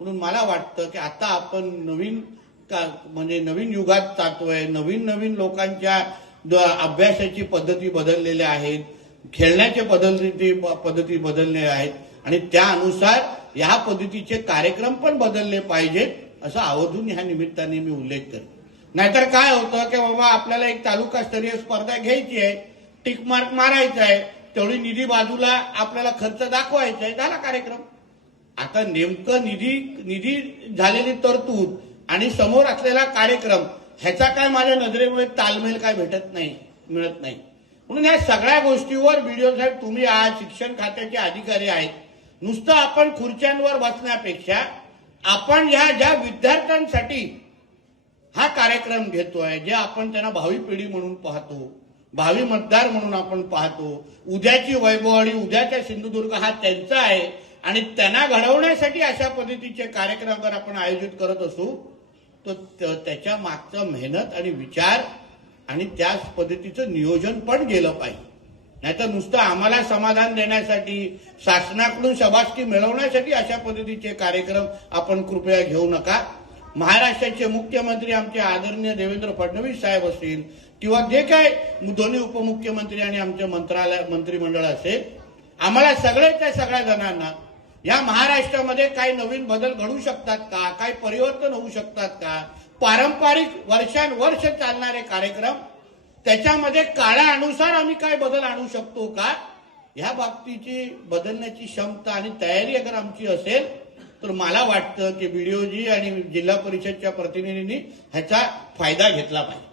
म्हणून मला वाटतं की आता आपण म्हणजे नवीन युगात जातोय. नवीन नवीन लोकांच्या अभ्यासाची पद्धती बदललेल्या आहेत, खेळण्याच्या पद्धती बदललेल्या आहेत आणि त्यानुसार या पद्धतीचे कार्यक्रम पण बदलले पाहिजेत असं आवर्जून ह्या निमित्ताने मी उल्लेख करतो. नाहीतर काय होतं की बाबा आपल्याला एक तालुकास्तरीय स्पर्धा घ्यायची आहे, टिक मार्क मारायचा आहे, तेवढी निधी बाजूला आपल्याला खर्च दाखवायचा आहे, झाला कार्यक्रम. आता नेमकं निधी झालेली तरतूद आणि समोर असलेला कार्यक्रम ह्याचा काय माझ्या नजरेमुळे तालमेल काय मिळत नाही. म्हणून या सगळ्या गोष्टीवर बीडीओ साहेब तुम्ही आज शिक्षण खात्याचे अधिकारी आहेत. नुसतं आपण खुर्च्यांवर बसण्यापेक्षा आपण ज्या विद्यार्थ्यांसाठी हा कार्यक्रम घेतोय, जे आपण त्यांना भावी पिढी म्हणून पाहतो, भावी मतदार म्हणून आपण पाहतो, उद्याची वैभववाडी, उद्याचा सिंधुदुर्ग हा त्यांचा आहे आणि त्यांना घडवण्यासाठी अशा पद्धतीचे कार्यक्रम जर आपण आयोजित करत असू तर त्याच्या मागचं मेहनत आणि विचार आणि त्याच पद्धतीचं नियोजन पण गेलं पाहिजे. नाहीतर नुसतं आम्हाला समाधान देण्यासाठी, शासनाकडून शाबासकी मिळवण्यासाठी अशा पद्धतीचे कार्यक्रम आपण कृपया घेऊ नका. महाराष्ट्राचे मुख्यमंत्री आमचे आदरणीय देवेंद्र फडणवीस साहेब असतील किंवा जे काय दोन्ही उपमुख्यमंत्री आणि आमचे मंत्रिमंडळ असेल, आम्हाला त्या सगळ्या जणांना या महाराष्ट्रामध्ये काही नवीन बदल घडू शकतात का, काही परिवर्तन होऊ शकतात का, पारंपरिक वर्षानुवर्ष चालणारे कार्यक्रम त्याच्यामध्ये काळानुसार आम्ही काय बदल आणू शकतो का, ह्या बाबतीची बदलण्याची क्षमता आणि तयारी अगर आमची असेल तर मला वाटतं की बीडीओजी आणि जिल्हा परिषदच्या प्रतिनिधींनी ह्याचा फायदा घेतला पाहिजे.